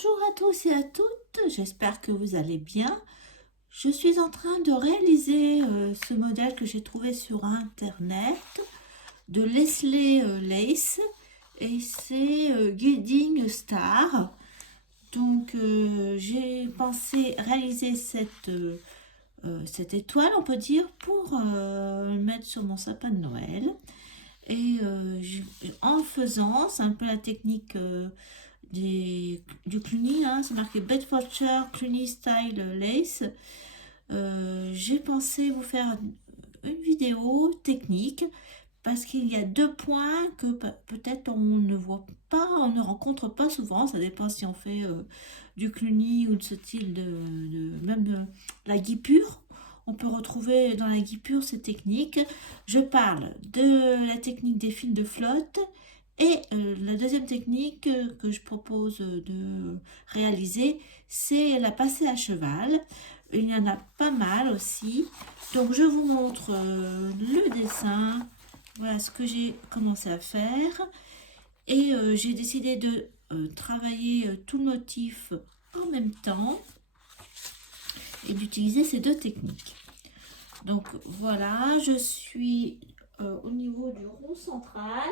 Bonjour à tous et à toutes, j'espère que vous allez bien. Je suis en train de réaliser ce modèle que j'ai trouvé sur internet de Leslie Lace et c'est Guiding Star. Donc j'ai pensé réaliser cette étoile, on peut dire, pour le mettre sur mon sapin de Noël. Et en le faisant, c'est un peu la technique du Cluny, hein, c'est marqué Bedfordshire Cluny Style Lace. J'ai pensé vous faire une vidéo technique parce qu'il y a deux points que peut-être on ne voit pas, on ne rencontre pas souvent. Ça dépend si on fait du Cluny ou de ce style même de la guipure. On peut retrouver dans la guipure ces techniques. Je parle de la technique des fils de flotte et la deuxième technique que je propose de réaliser, c'est la passée à cheval. Il y en a pas mal aussi. Donc je vous montre le dessin. Voilà ce que j'ai commencé à faire. Et j'ai décidé de travailler tout le motif en même temps et d'utiliser ces deux techniques. Donc voilà, je suis au niveau du rond central.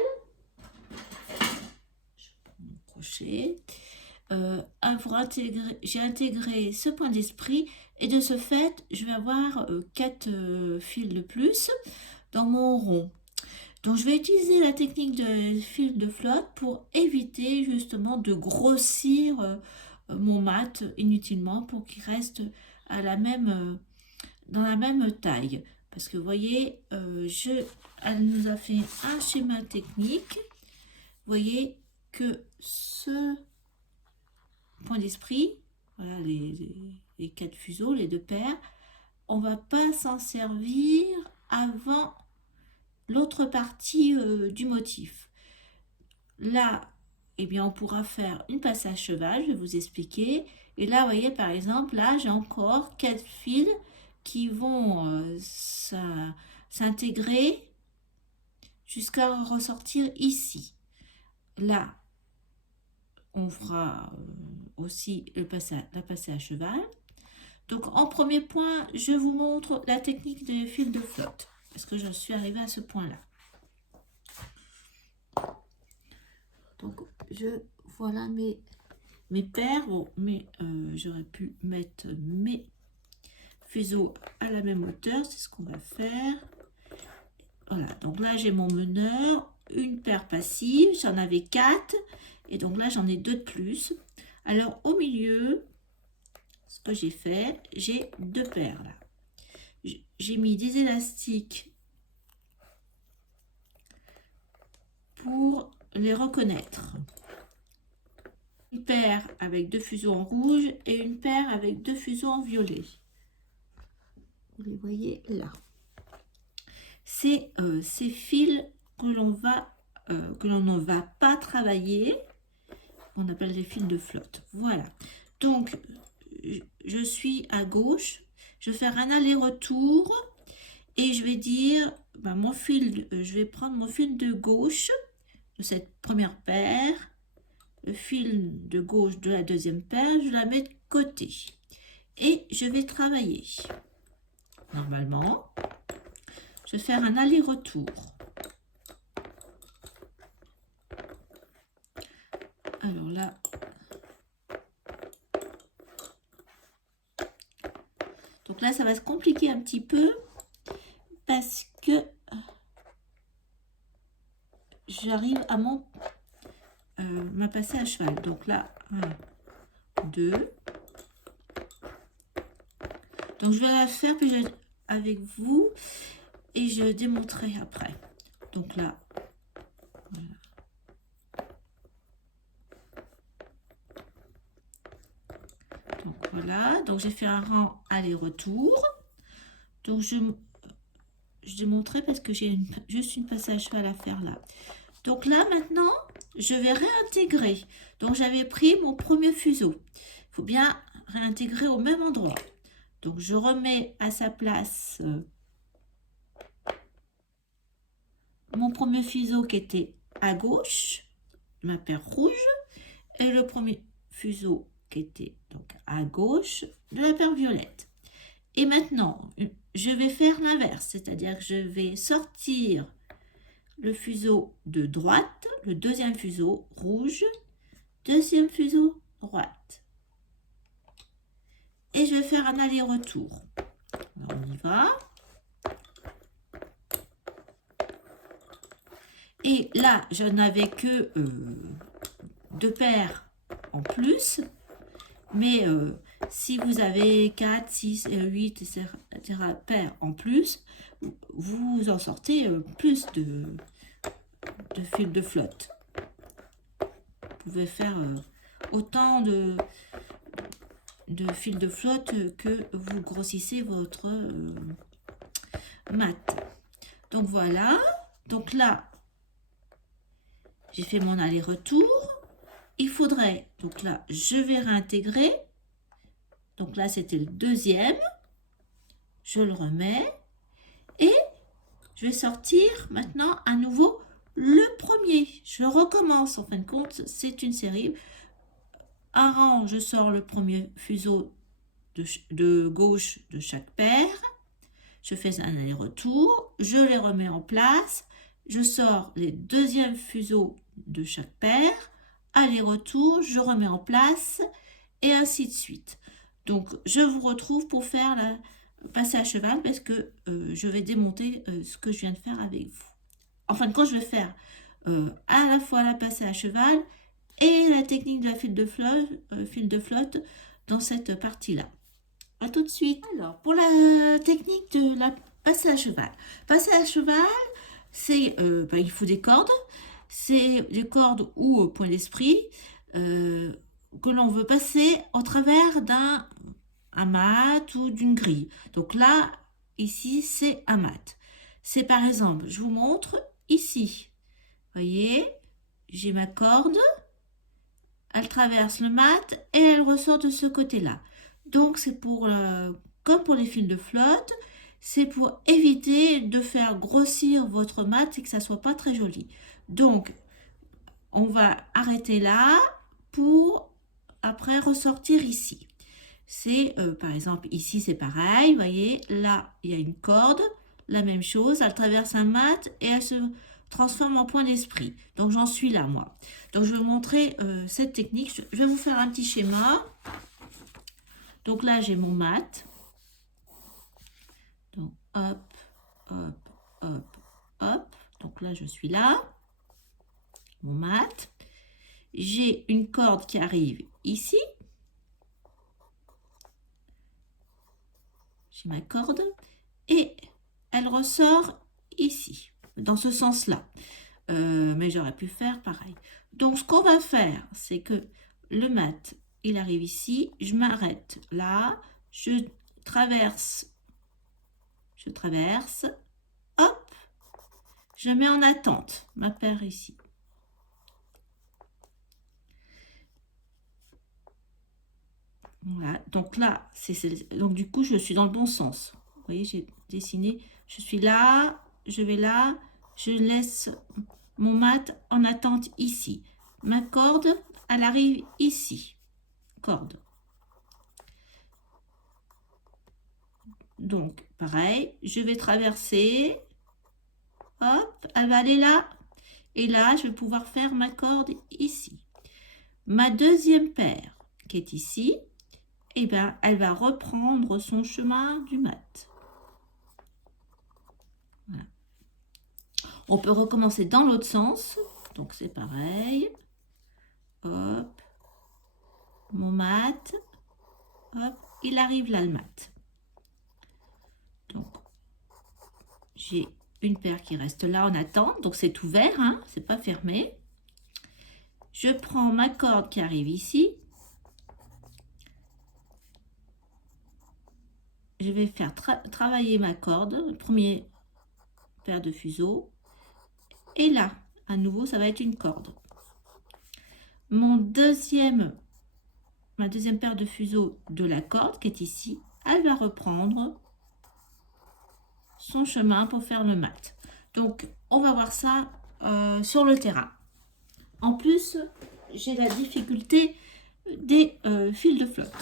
Je prends mon crochet. J'ai intégré ce point d'esprit et de ce fait, je vais avoir 4 fils de plus dans mon rond. Donc je vais utiliser la technique de fil de flotte pour éviter justement de grossir mon mat inutilement pour qu'il reste à dans la même taille. Parce que vous voyez, elle nous a fait un schéma technique. Vous voyez que ce point d'esprit, voilà les 4 fuseaux, les 2 paires, on va pas s'en servir avant l'autre partie du motif. Là, eh bien, on pourra faire une passe à cheval, je vais vous expliquer. Et là, vous voyez, par exemple, là, j'ai encore 4 fils qui vont s'intégrer jusqu'à ressortir ici. Là, on fera aussi la passée à cheval. Donc, en premier point, je vous montre la technique des fils de flotte. Parce que je suis arrivée à ce point-là. Donc, voilà mes paires. Bon, mais j'aurais pu mettre mes fuseaux à la même hauteur. C'est ce qu'on va faire. Voilà, donc là, j'ai mon meneur. Une paire passive. J'en avais 4. Et donc là, j'en ai 2 de plus. Alors, au milieu, ce que j'ai fait, j'ai 2 paires là. J'ai mis des élastiques pour les reconnaître. Une paire avec 2 fuseaux en rouge et une paire avec 2 fuseaux en violet. Vous les voyez là. C'est ces fils que l'on ne va pas travailler, on appelle les fils de flotte. Voilà. Donc, je suis à gauche. Je vais faire un aller-retour et je vais dire, je vais prendre mon fil de gauche de cette première paire, le fil de gauche de la deuxième paire, je la mets de côté et je vais travailler. Normalement, je vais faire un aller-retour. Alors là, donc là, ça va se compliquer un petit peu parce que j'arrive à ma passée à cheval. Donc là, 1, 2. Donc je vais la faire avec vous et je démontrerai après. Donc là, voilà. Donc voilà, donc j'ai fait un rang aller-retour. Donc je démontrerai parce que j'ai juste une passage à cheval à faire là. Donc là maintenant, je vais réintégrer. Donc j'avais pris mon premier fuseau. Il faut bien réintégrer au même endroit. Donc je remets à sa place mon premier fuseau qui était à gauche, ma paire rouge, et le premier fuseau qui était donc à gauche de la paire violette. Et maintenant, je vais faire l'inverse, c'est-à-dire que je vais sortir le fuseau de droite, le deuxième fuseau rouge, deuxième fuseau droite. Et je vais faire un aller-retour. On y va. Et là, je n'avais que 2 paires en plus. Mais si vous avez 4, 6, 8, etc. paires en plus, vous en sortez plus de fils de flotte. Vous pouvez faire autant de fils de flotte que vous grossissez votre mat. Donc voilà. Donc là, j'ai fait mon aller-retour. Il faudrait, donc là, je vais réintégrer. Donc là, c'était le deuxième. Je le remets. Et je vais sortir maintenant à nouveau le premier. Je recommence. En fin de compte, c'est une série. Un rang, je sors le premier fuseau de gauche de chaque paire. Je fais un aller-retour. Je les remets en place. Je sors les deuxièmes fuseaux de chaque paire. Aller-retour, je remets en place et ainsi de suite. Donc, je vous retrouve pour faire le passer à cheval parce que je vais démonter ce que je viens de faire avec vous. En fin de compte, je vais faire à la fois la passée à cheval et la technique de la fil de flotte dans cette partie-là. À tout de suite. Alors, pour la technique de la passée à cheval. Passer à cheval, c'est il faut des cordes. C'est des cordes ou point d'esprit que l'on veut passer au travers d'un mat ou d'une grille. Donc là, ici, c'est un mat. C'est par exemple, je vous montre ici. Vous voyez, j'ai ma corde, elle traverse le mat et elle ressort de ce côté-là. Donc c'est pour, comme pour les fils de flotte, c'est pour éviter de faire grossir votre mat et que ça soit pas très joli. Donc, on va arrêter là pour après ressortir ici. C'est par exemple ici c'est pareil, vous voyez, là il y a une corde, la même chose, elle traverse un mat et elle se transforme en point d'esprit. Donc j'en suis là moi. Donc je vais vous montrer cette technique. Je vais vous faire un petit schéma. Donc là j'ai mon mat. Donc hop, hop, hop, hop. Donc là je suis là. Mon mat. J'ai une corde qui arrive ici. J'ai ma corde et elle ressort ici, dans ce sens-là. Mais j'aurais pu faire pareil. Donc, ce qu'on va faire, c'est que le mat, il arrive ici. Je m'arrête là. Je traverse. Hop. Je mets en attente ma paire ici. Voilà, donc là, donc du coup, je suis dans le bon sens. Vous voyez, j'ai dessiné, je suis là, je vais là, je laisse mon mat en attente ici. Ma corde, elle arrive ici. Corde. Donc, pareil, je vais traverser. Hop, elle va aller là. Et là, je vais pouvoir faire ma corde ici. Ma deuxième paire, qui est ici, eh bien, elle va reprendre son chemin du mat. Voilà. On peut recommencer dans l'autre sens. Donc, c'est pareil. Hop. Mon mat. Hop. Il arrive là, le mat. Donc, j'ai une paire qui reste là en attente. Donc, c'est ouvert, hein, c'est pas fermé. Je prends ma corde qui arrive ici. Je vais faire travailler ma corde, le premier paire de fuseaux. Et là, à nouveau, ça va être une corde. Ma deuxième paire de fuseaux de la corde qui est ici, elle va reprendre son chemin pour faire le mat. Donc, on va voir ça sur le terrain. En plus, j'ai la difficulté des fils de flotte.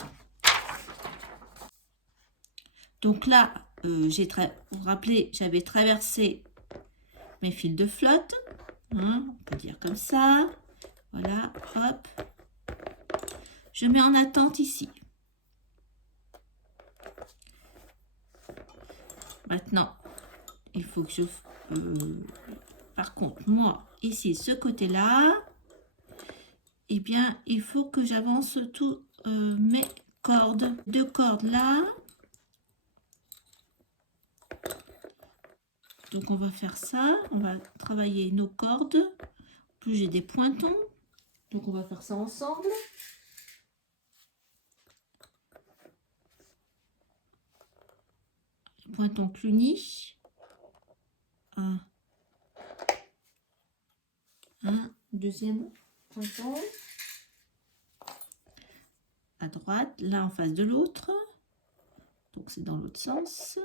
Donc là, vous vous rappelez, j'avais traversé mes fils de flotte, hein, on peut dire comme ça. Voilà, hop. Je mets en attente ici. Maintenant, il faut que je... par contre, moi, ici, ce côté-là, eh bien, il faut que j'avance tous mes cordes. 2 cordes là. Donc, on va faire ça. On va travailler nos cordes. Plus j'ai des pointons. Donc, on va faire ça ensemble. Pointon Cluny. Un, deuxième pointon. À droite, l'un en face de l'autre. Donc, c'est dans l'autre sens.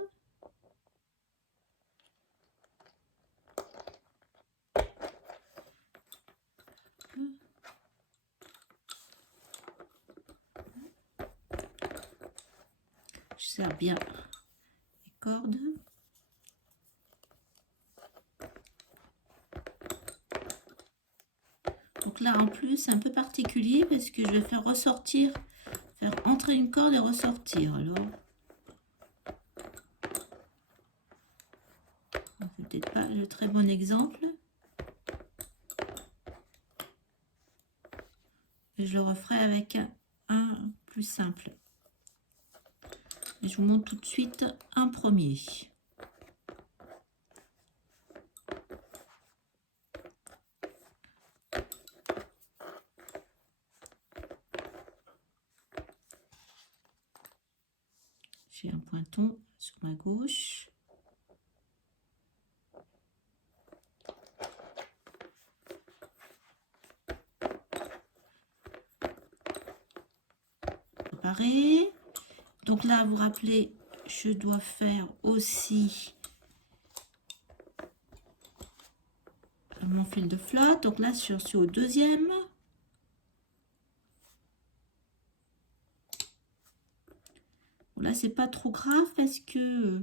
Je serre bien les cordes. Donc là, en plus, c'est un peu particulier parce que je vais faire ressortir, faire entrer une corde et ressortir. Alors, c'est peut-être pas le très bon exemple. Et je le referai avec un plus simple. Et je vous montre tout de suite un premier. J'ai un pointon sur ma gauche. Préparé. Donc là, vous vous rappelez, je dois faire aussi mon fil de flotte. Donc là, je suis au deuxième. Là, c'est pas trop grave parce que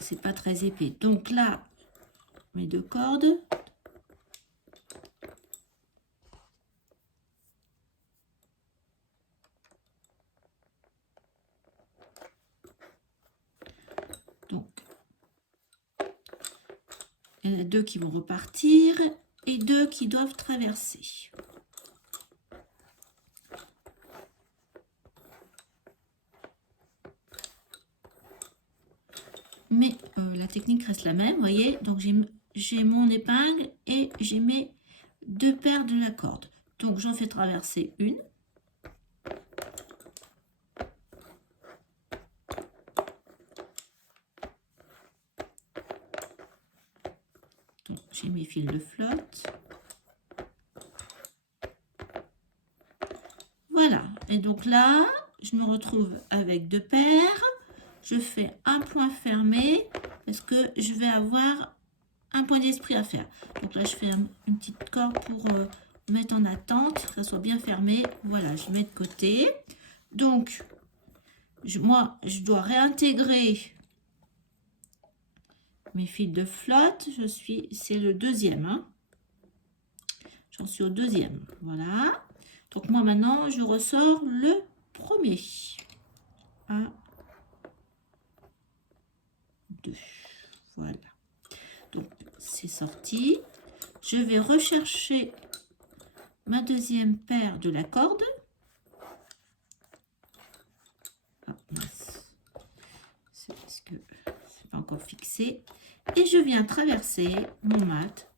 c'est pas très épais. Donc là, mes 2 cordes. Donc, il y en a 2 qui vont repartir et 2 qui doivent traverser. Mais la technique reste la même, vous voyez. Donc, j'ai mon épingle et j'ai mes 2 paires de la corde. Donc, j'en fais traverser une. Donc, j'ai mes fils de flotte. Voilà. Et donc là, je me retrouve avec 2 paires. Je fais un point fermé parce que je vais avoir un point d'esprit à faire. Donc là, je fais une petite corde pour mettre en attente, que ça soit bien fermé. Voilà, je mets de côté. Donc, moi, je dois réintégrer mes fils de flotte. C'est le deuxième. Hein. J'en suis au deuxième. Voilà. Donc, moi, maintenant, je ressors le premier. 1, 2. Voilà. Donc, c'est sorti. Je vais rechercher ma deuxième paire de la corde. Ah, c'est parce que c'est pas encore fixé. Et je viens traverser mon mat.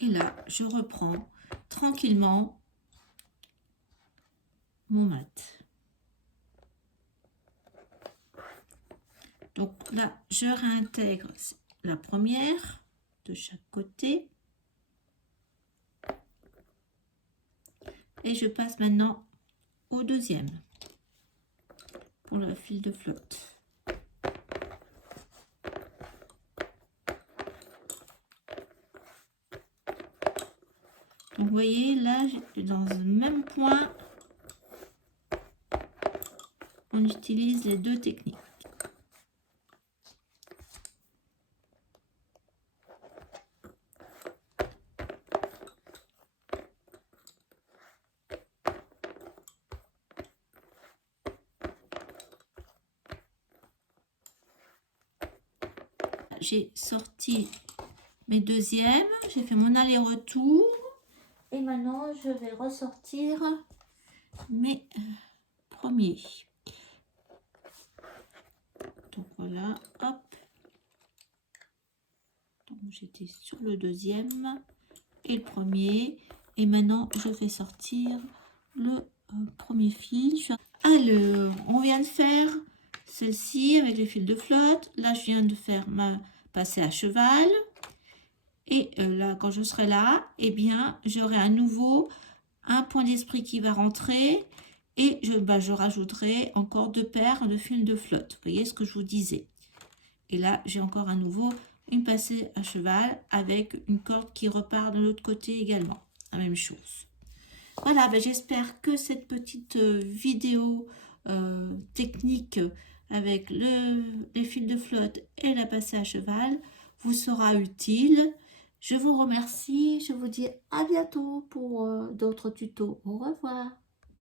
Et là, je reprends tranquillement mon mat. Donc là, je réintègre la première de chaque côté. et je passe maintenant au deuxième pour le fil de flotte. Donc vous voyez là, dans le même point, on utilise les deux techniques. J'ai sorti mes deuxièmes, j'ai fait mon aller-retour et maintenant je vais ressortir mes premiers. Donc voilà, hop. Donc j'étais sur le deuxième et le premier et maintenant je vais sortir le premier fil. Alors, on vient de faire celle-ci avec les fils de flotte. Là, je viens de faire ma passée à cheval. Et là, quand je serai là, eh bien, j'aurai à nouveau un point d'esprit qui va rentrer. Et je rajouterai encore 2 paires de fils de flotte. Vous voyez ce que je vous disais. Et là, j'ai encore à nouveau une passée à cheval avec une corde qui repart de l'autre côté également. La même chose. Voilà, j'espère que cette petite vidéo technique avec les fils de flotte et la passée à cheval vous sera utile. Je vous remercie, je vous dis à bientôt pour d'autres tutos. Au revoir.